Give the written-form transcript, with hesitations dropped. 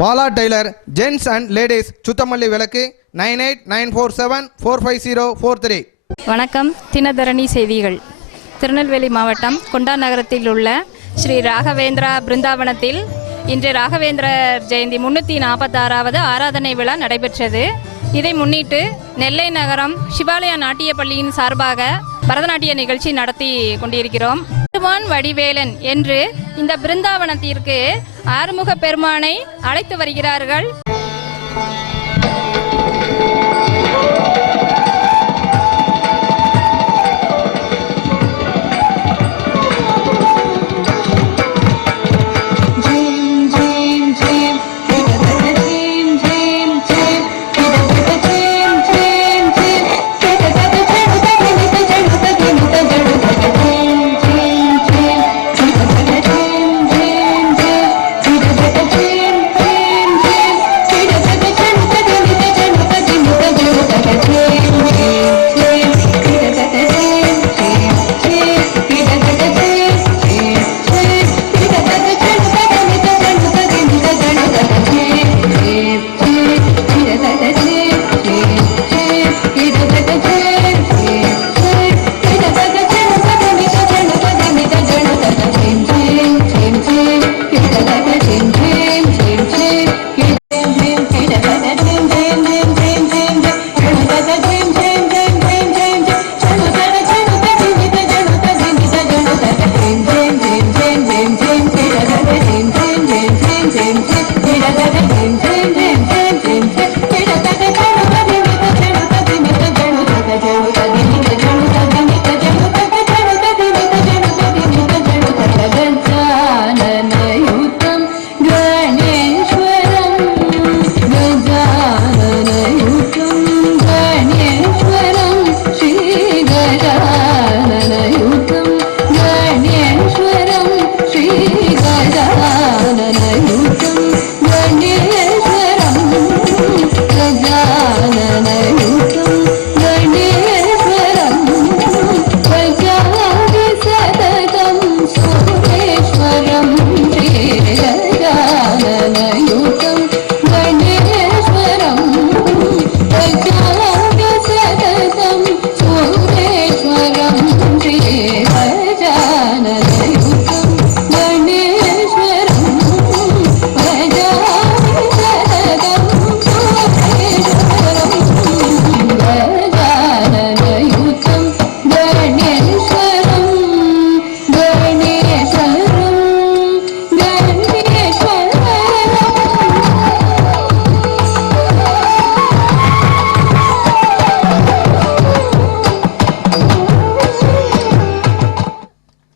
Bala tailor gents and ladies Suthamalli விளக்கு 9894745043. வணக்கம். தினதரணி செய்திகள். திருநெல்வேலி மாவட்டம் குண்டா நகரத்தில் உள்ள ஸ்ரீ ராகவேந்திரா பிருந்தாவனத்தில் இன்று ராகவேந்திரர் ஜெயந்தி 346வது ஆராதனை விழா நடைபெற்றது. இதை முன்னிட்டு நெல்லை நகரம் சிவாலயா நாட்டிய பள்ளியின் சார்பாக பரதநாட்டிய நிகழ்ச்சி நடத்தி கொண்டிருக்கிறோம். பெருமான் வடிவேலன் என்று இந்த பிருந்தாவனத்திற்கு ஆறுமுக பெருமானை அழைத்து வருகிறார்கள்.